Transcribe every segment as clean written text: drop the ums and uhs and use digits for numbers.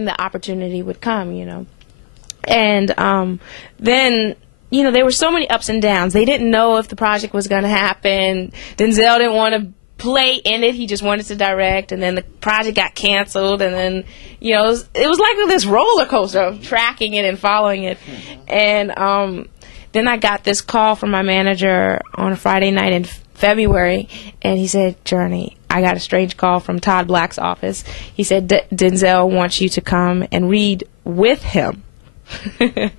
when the opportunity would come, you know. And then, you know, there were so many ups and downs. They didn't know if the project was going to happen. Denzel didn't want to play in it. He just wanted to direct. And then the project got canceled. And then, you know, it was like this roller coaster of tracking it and following it. And then I got this call from my manager on a Friday night in February. And he said, Jurnee, I got a strange call from Todd Black's office. He said, Denzel wants you to come and read with him. Now,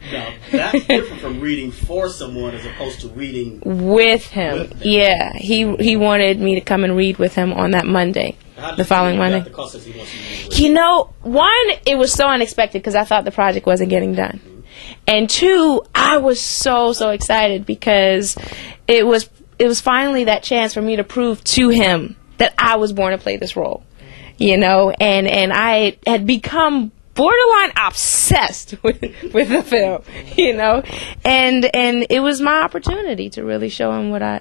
that's different from reading for someone as opposed to reading with him. Yeah, he wanted me to come and read with him on that Monday, the following Monday. You know, one, it was so unexpected because I thought the project wasn't getting done. And two, I was so excited because it was finally that chance for me to prove to him that I was born to play this role. You know, and I had become borderline obsessed with the film, you know, and it was my opportunity to really show him what I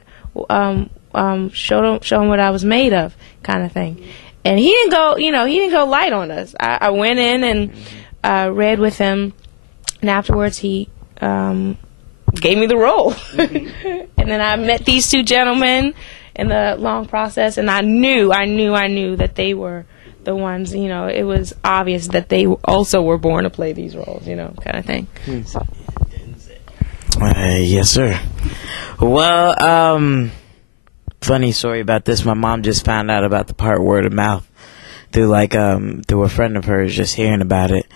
show him what I was made of, kind of thing. And he didn't go light on us. I went in and read with him, and afterwards he gave me the role. And then I met these two gentlemen in the long process, and I knew that they were the ones, you know, it was obvious that they also were born to play these roles, you know, kind of thing. So. Yes, sir. Well, funny story about this. My mom just found out about the part word of mouth through through a friend of hers, just hearing about it.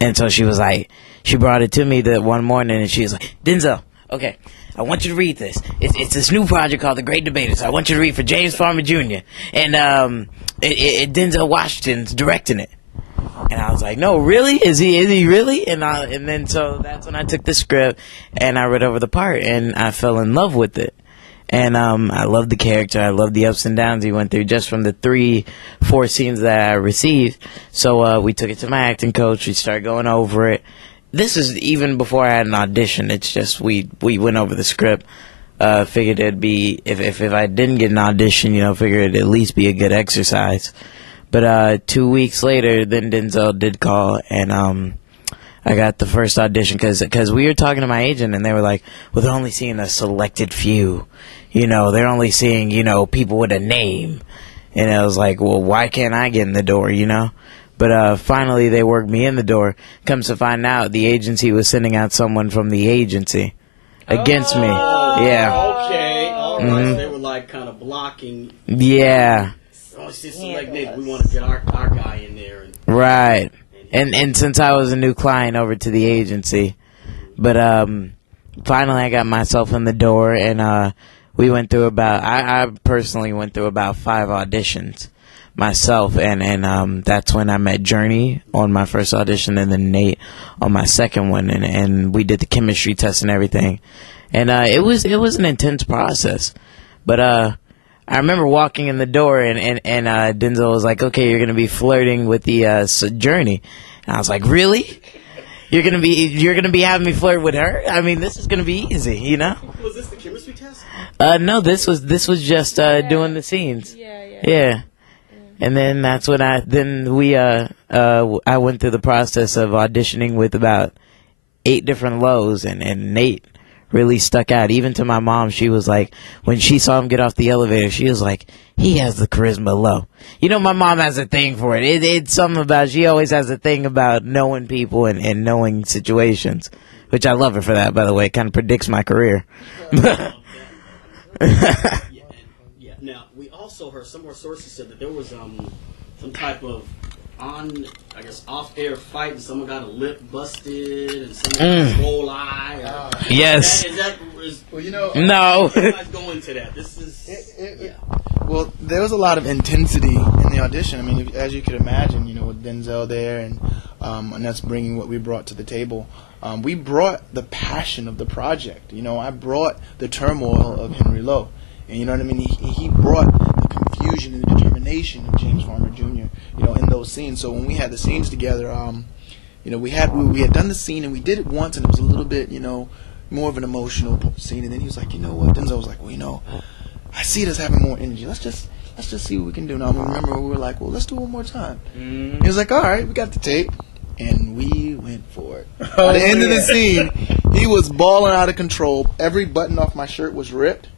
And so she was like, she brought it to me that one morning, and she was like, Denzel, okay, I want you to read this. It's this new project called The Great Debaters. I want you to read for James Farmer Jr. And Denzel Washington's directing it. And I was like, no, really? Is he really? And then so that's when I took the script and I read over the part and I fell in love with it. And I loved the character. I loved the ups and downs he went through just from the 3-4 scenes that I received. So we took it to my acting coach. We started going over it. This is even before I had an audition. It's just we went over the script. Figured it'd be, if I didn't get an audition, you know, figured it'd at least be a good exercise. But 2 weeks later, then Denzel did call, and I got the first audition because we were talking to my agent, and they were like, well, they're only seeing a selected few. You know, they're only seeing, you know, people with a name. And I was like, well, why can't I get in the door, you know? But finally, they worked me in the door. Comes to find out, the agency was sending out someone from the agency against me. Yeah. Okay. All right. They were like kind of blocking. Yeah. Oh, it's just like Nick. We want to get our guy in there. Right. And since I was a new client over to the agency, but finally I got myself in the door, and we went through I personally went through about 5 auditions myself, and that's when I met Jurnee on my first audition, and then Nate on my second one, and we did the chemistry test and everything, and it was an intense process, but I remember walking in the door, and Denzel was like, okay, you're gonna be flirting with the Jurnee, and I was like, really? You're gonna be having me flirt with her? I mean, this is gonna be easy, you know? Was this the chemistry test? No, this was just doing the scenes. Yeah. And then that's when I went through the process of auditioning with about 8 different lows, and Nate really stuck out. Even to my mom, she was like, when she saw him get off the elevator, she was like, he has the charisma low. You know, my mom has a thing for it. It's something about, she always has a thing about knowing people and knowing situations, which I love her for that, by the way. It kind of predicts my career. Yeah. Now, we also heard, some of our sources said that there was some type of off-air fight, and someone got a lip busted, and someone got a roll eye. Yes. Well, you know, no. let's go into that. This is, Well, there was a lot of intensity in the audition. I mean, as you could imagine, you know, with Denzel there, and that's bringing what we brought to the table. We brought the passion of the project. You know, I brought the turmoil of Henry Lowe. And you know what I mean? He brought the confusion and the determination of James Farmer Jr., you know, in those scenes. So when we had the scenes together, you know, we had done the scene, and we did it once, and it was a little bit, you know, more of an emotional scene. And then he was like, you know what? Denzel was like, well, you know, I see it as having more energy. Let's just see what we can do. Now, I remember we were like, well, let's do it one more time. He was like, all right, we got the tape. and we went for it. By the end of the scene, he was balling out of control. Every button off my shirt was ripped,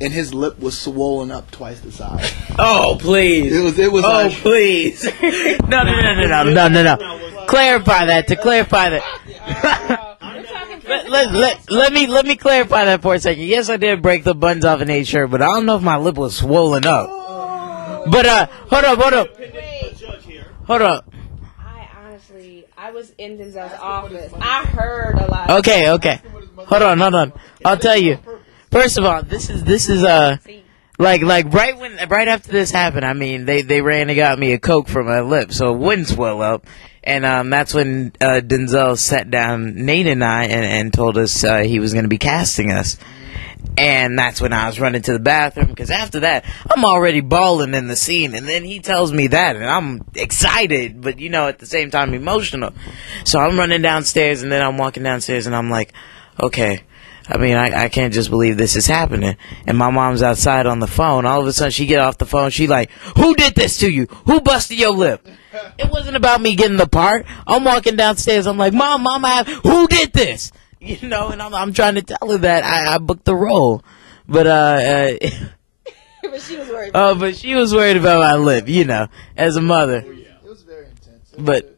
and his lip was swollen up twice the size. Oh, please. It was. Oh, please. No. Clarify that. To clarify that. Let me clarify that for a second. Yes, I did break the buttons off an A shirt, but I don't know if my lip was swollen up. But hold up. I was in Denzel's office. I heard a lot. Okay. Hold on. I'll tell you. First of all, this is like right after this happened. I mean, they ran and got me a Coke for my lip so it wouldn't swell up. And that's when Denzel sat down Nate and I and told us he was going to be casting us. And that's when I was running to the bathroom, because after that, I'm already bawling in the scene. And then he tells me that, and I'm excited, but, at the same time emotional. So I'm running downstairs, and then I'm walking downstairs, and I'm like, okay. I mean, I can't just believe this is happening. And my mom's outside on the phone. All of a sudden, she get off the phone. She like, who did this to you? Who busted your lip? It wasn't about me getting the part. I'm walking downstairs. I'm like, Mom, who did this? And I'm trying to tell her that I booked the role. But, but she was worried. But she was worried about my lip, as a mother. Oh, yeah. It was very intense. But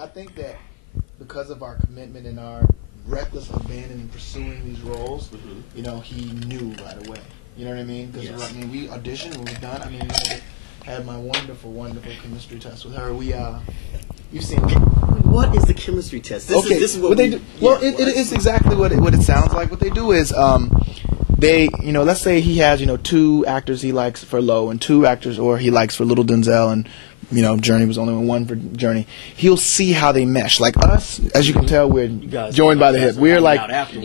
I think that because of our commitment and our reckless abandon in pursuing these roles, he knew right away. You know what I mean? Because we auditioned when we were done. I mean, we had my wonderful chemistry test with her. You've seen it. What is the chemistry test? This is what they do. Well, it's exactly what it sounds like. What they do is let's say he has 2 actors he likes for Low and 2 actors or he likes for Little Denzel, and Jurnee was only one for Jurnee. He'll see how they mesh. Like us, as you can tell, we're joined by the hip. We're like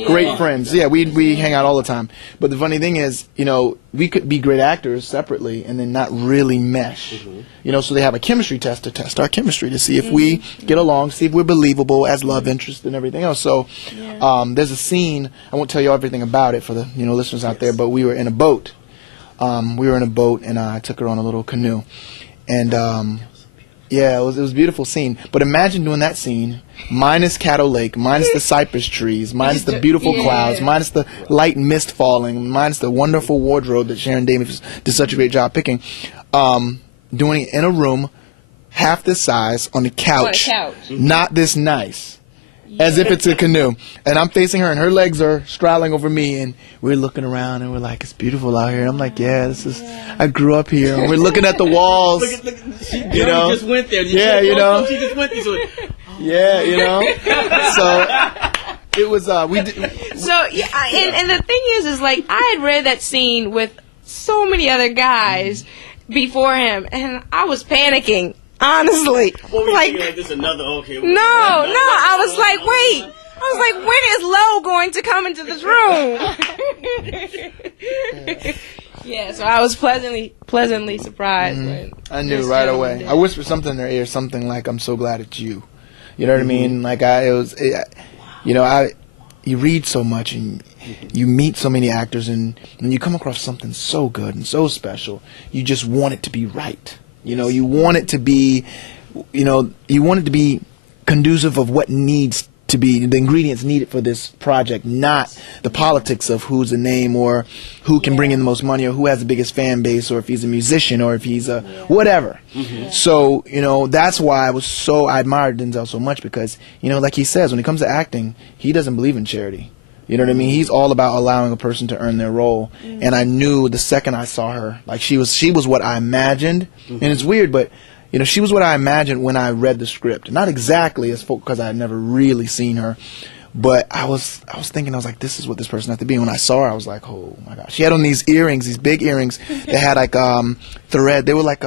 great friends. Yeah, we hang out all the time. But the funny thing is, we could be great actors separately and then not really mesh. So they have a chemistry test to test our chemistry to see if we get along, see if we're believable as love interest and everything else. So there's a scene. I won't tell you everything about it for the listeners out there, but we were in a boat. And I took her on a little canoe. And it was a beautiful scene. But imagine doing that scene minus Caddo Lake, minus the cypress trees, minus the beautiful clouds, minus the light mist falling, minus the wonderful wardrobe that Sharon Davis did such a great job picking. Doing it in a room half this size on a couch, not this nice, as if it's a canoe. And I'm facing her, and her legs are straddling over me, and we're looking around, and we're like, it's beautiful out here. And I'm like, I grew up here. And we're looking at the walls. She just went there. She just went this way. So it was, we did. So, and the thing is like, I had read that scene with so many other guys before him, and I was panicking. Honestly, what were you thinking, like this another okay? No, I was like, wait. I was like, when is Lo going to come into this room? Yeah, so I was pleasantly surprised. When I knew right away. I whispered something in their ear, something like, "I'm so glad it's you." You know what I mean? Like you read so much and you meet so many actors, and when you come across something so good and so special, you just want it to be right. You want it to be, you want it to be conducive of what needs to be, the ingredients needed for this project, not the politics of who's a name or who can bring in the most money or who has the biggest fan base or if he's a musician or if he's a whatever. So, that's why I admired Denzel so much because, like he says, when it comes to acting, he doesn't believe in charity. You know what I mean? He's all about allowing a person to earn their role. And I knew the second I saw her, like she was what I imagined. And it's weird, but she was what I imagined when I read the script. Not exactly as because I had never really seen her, but I was thinking, I was like, this is what this person has to be. And when I saw her, I was like, oh my gosh. She had on these earrings, these big earrings that had like thread. They were like